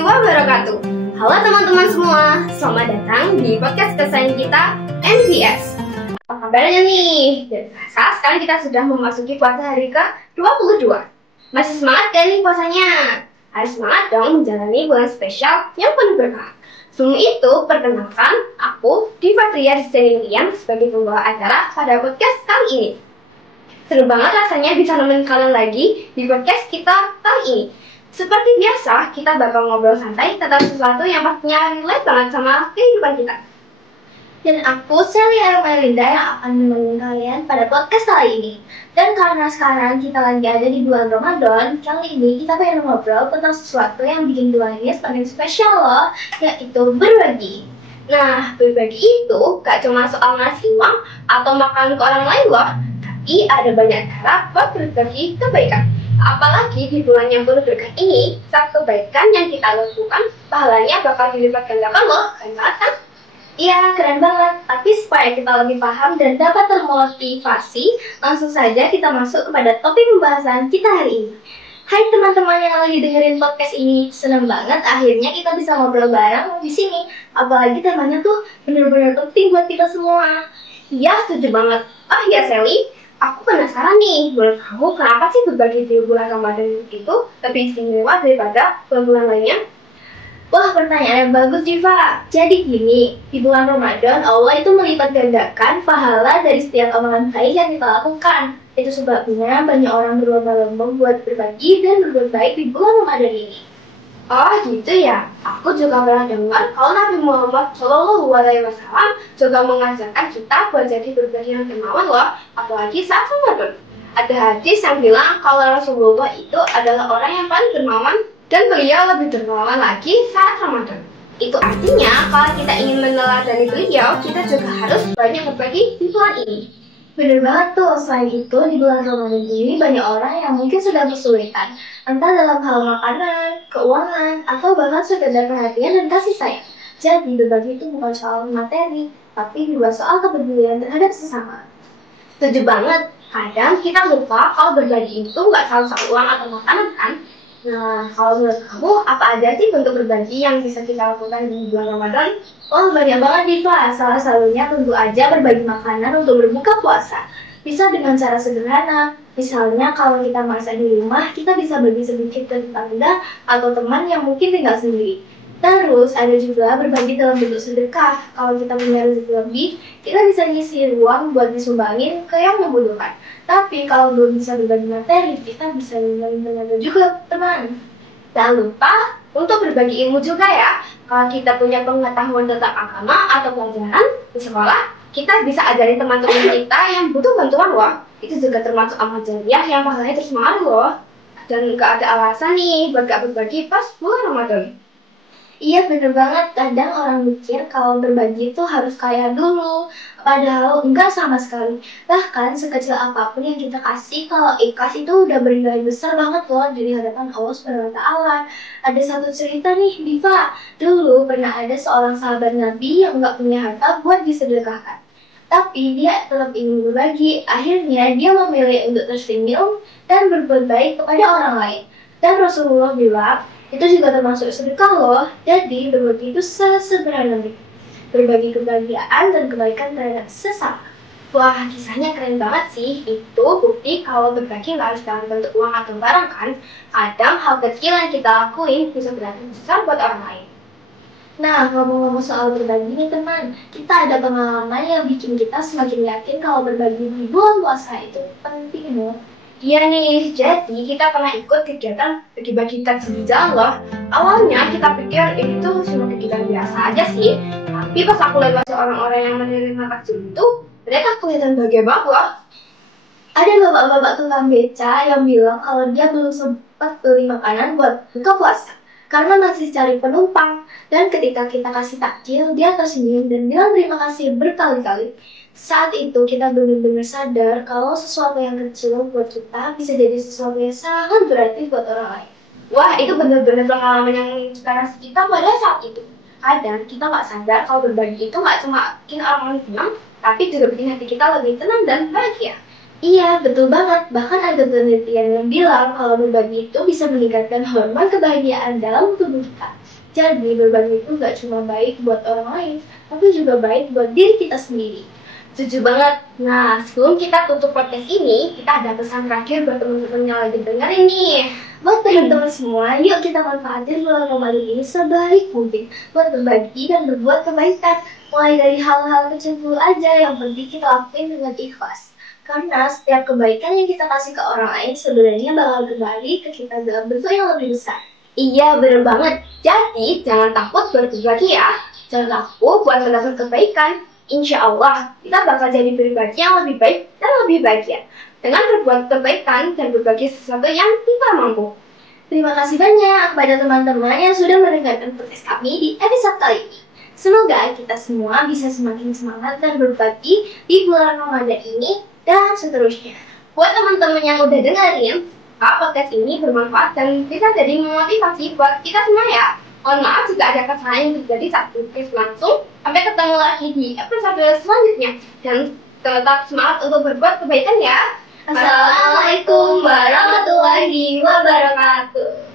warahmatullahi wabarakatuh. Halo teman-teman semua, selamat datang di podcast kesayangan kita NPS. Apa kabarnya nih? Sekarang kita sudah memasuki puasa hari ke-22. Masih semangat kan nih puasanya? Harus semangat dong menjalani bulan spesial yang penuh berkah. Sebelum itu, perkenalkan aku Diva Tria Rizalilian sebagai pembawa acara pada podcast kali ini. Seru banget rasanya bisa nemenin kalian lagi di podcast kita kali ini. Seperti biasa, kita bakal ngobrol santai tentang sesuatu yang pastinya relate banget sama kehidupan kita. Dan aku, Sally Armelinda, yang akan menemani kalian pada podcast kali ini. Dan karena sekarang kita lagi ada di bulan Ramadan, kali ini kita pengen ngobrol tentang sesuatu yang bikin bulan ini paling spesial loh, yaitu berbagi. Nah, berbagi itu gak cuma soal ngasih uang atau makan ke orang lain loh, tapi ada banyak cara buat berbagi kebaikan. Apalagi di bulan yang penuh berkah ini, satu kebaikan yang kita lakukan, pahalanya bakal dilipat gandakan loh, keren banget kan? Iya, keren banget. Tapi supaya kita lebih paham dan dapat termotivasi, langsung saja kita masuk kepada topik pembahasan kita hari ini. Hai teman-teman yang lagi dengerin podcast ini, senang banget akhirnya kita bisa ngobrol bareng di sini. Apalagi temanya tuh bener-bener penting buat kita semua. Iya, setuju banget. Oh iya Sally, aku penasaran nih, menurut kamu kenapa sih berbagi di bulan Ramadan itu lebih istimewa daripada bulan-bulan lainnya? Wah, pertanyaan yang bagus, Diva. Jadi gini, di bulan Ramadan, Allah itu melipat gandakan pahala dari setiap amalan baik yang kita lakukan. Itu sebabnya banyak orang berlomba-lomba buat berbagi dan berbuat baik di bulan Ramadan ini. Oh gitu ya, aku juga pernah dengar kalau Nabi Muhammad SAW juga mengajarkan kita buat jadi berbagi yang dermawan loh, apalagi saat Ramadan. Ada hadis yang bilang kalau Rasulullah itu adalah orang yang paling dermawan dan beliau lebih dermawan lagi saat Ramadan. Itu artinya kalau kita ingin meneladani beliau, kita juga harus banyak berbagi di bulan ini. Bener banget tuh, selain itu di bulan Ramadan ini banyak orang yang mungkin sudah kesulitan, entah dalam hal makanan, keuangan, atau bahkan sekedar perhatian dan kasih sayang. Jadi berbagi itu bukan soal materi, tapi juga soal kepedulian terhadap sesama. Setuju banget, kadang kita lupa kalau berbagi itu nggak selalu soal uang atau makanan kan? Nah, kalau menurut kamu, apa aja sih bentuk berbagi yang bisa kita lakukan di bulan Ramadan? Oh, banyak banget Diva. Salah satunya tentu aja berbagi makanan untuk berbuka puasa. Bisa dengan cara sederhana. Misalnya kalau kita masak di rumah, kita bisa bagi sedikit ke tetangga atau teman yang mungkin tinggal sendiri. Terus ada juga berbagi dalam bentuk sedekah. Kalau kita punya rezeki lebih, kita bisa ngisi uang buat disumbangin ke yang membutuhkan. Tapi kalau belum bisa berbagi materi, kita bisa berbagi tenaga juga, teman. Jangan lupa untuk berbagi ilmu juga ya. Kalau kita punya pengetahuan tentang agama atau pelajaran di sekolah, kita bisa ajarin teman-teman kita yang butuh bantuan loh. Itu juga termasuk amal jariah yang pahalanya terus mengalir loh. Dan gak ada alasan nih buat gak berbagi pas bulan Ramadan. Iya bener banget, kadang orang mikir kalau berbagi itu harus kaya dulu, padahal enggak sama sekali. Bahkan sekecil apapun yang kita kasih, kalau ikhlas itu udah bernilai besar banget loh di hadapan Allah SWT. Ada satu cerita nih Diva, dulu pernah ada seorang sahabat Nabi yang nggak punya harta buat disedekahkan. Tapi dia tetap ingin berbagi, akhirnya dia memilih untuk tersenyum dan berbuat baik kepada orang lain. Dan Rasulullah bilang, itu juga termasuk sedekah loh. Jadi berbagi itu sesederhana itu. Berbagi kebahagiaan dan kebaikan terhadap sesama. Wah, kisahnya keren banget sih. Itu bukti kalau berbagi nggak harus dalam bentuk uang atau barang kan. Kadang hal kecil yang kita lakuin bisa berdampak besar buat orang lain. Nah, ngomong-ngomong soal berbagi nih teman, kita ada pengalaman yang bikin kita semakin yakin kalau berbagi di bulan puasa itu penting loh. Iya nih, jadi kita pernah ikut kegiatan bagi-bagi takjil di jalan loh. Awalnya kita pikir ini tuh cuma kegiatan biasa aja sih. Tapi pas aku lewat orang-orang yang menerima takjil itu, mereka kelihatan bahagia banget loh. Ada bapak-bapak tukang beca yang bilang kalau dia belum sempat beli makanan buat buka puasa karena masih cari penumpang. Dan ketika kita kasih takjil, dia tersenyum dan bilang terima kasih berkali-kali. Saat itu kita benar-benar sadar kalau sesuatu yang kecil buat kita bisa jadi sesuatu yang sangat berarti buat orang lain. Wah, itu benar-benar pengalaman yang sekarang kita pada saat itu. Kadang kita nggak sadar kalau berbagi itu nggak cuma bikin orang lain senang, tapi juga bikin hati kita lebih tenang dan bahagia. Iya, betul banget. Bahkan ada penelitian yang bilang kalau berbagi itu bisa meningkatkan hormon kebahagiaan dalam tubuh kita. Jadi berbagi itu gak cuma baik buat orang lain, tapi juga baik buat diri kita sendiri. Setuju banget. Nah, sebelum kita tutup podcast ini, kita ada pesan terakhir buat teman-teman yang lagi dengerin nih. Buat teman-teman semua, yuk kita manfaatin bulan Ramadan ini sebaik mungkin buat berbagi dan berbuat kebaikan. Mulai dari hal-hal kecil dulu aja, yang penting kita lakuin dengan ikhlas. Karena setiap kebaikan yang kita kasih ke orang lain sebenarnya bakal kembali ke kita dalam bentuk yang lebih besar. Iya, bener banget. Jadi, jangan takut berbagi ya. Jangan takut buat mendapat kebaikan. Insya Allah, kita bakal jadi pribadi yang lebih baik dan lebih bahagia. Dengan berbuat kebaikan dan berbagi sesuatu yang kita mampu. Terima kasih banyak kepada teman-teman yang sudah mendengarkan podcast kami di episode kali ini. Semoga kita semua bisa semakin semangat dan berbagi di bulan Ramadan ini dan seterusnya. Buat teman-teman yang udah dengerin, podcast ini bermanfaat dan bisa jadi memotivasi buat kita semua ya. Mohon maaf jika ada kesalahan yang terjadi saat podcast langsung. Sampai ketemu lagi di episode selanjutnya. Dan tetap semangat untuk berbuat kebaikan ya. Assalamualaikum warahmatullahi wabarakatuh.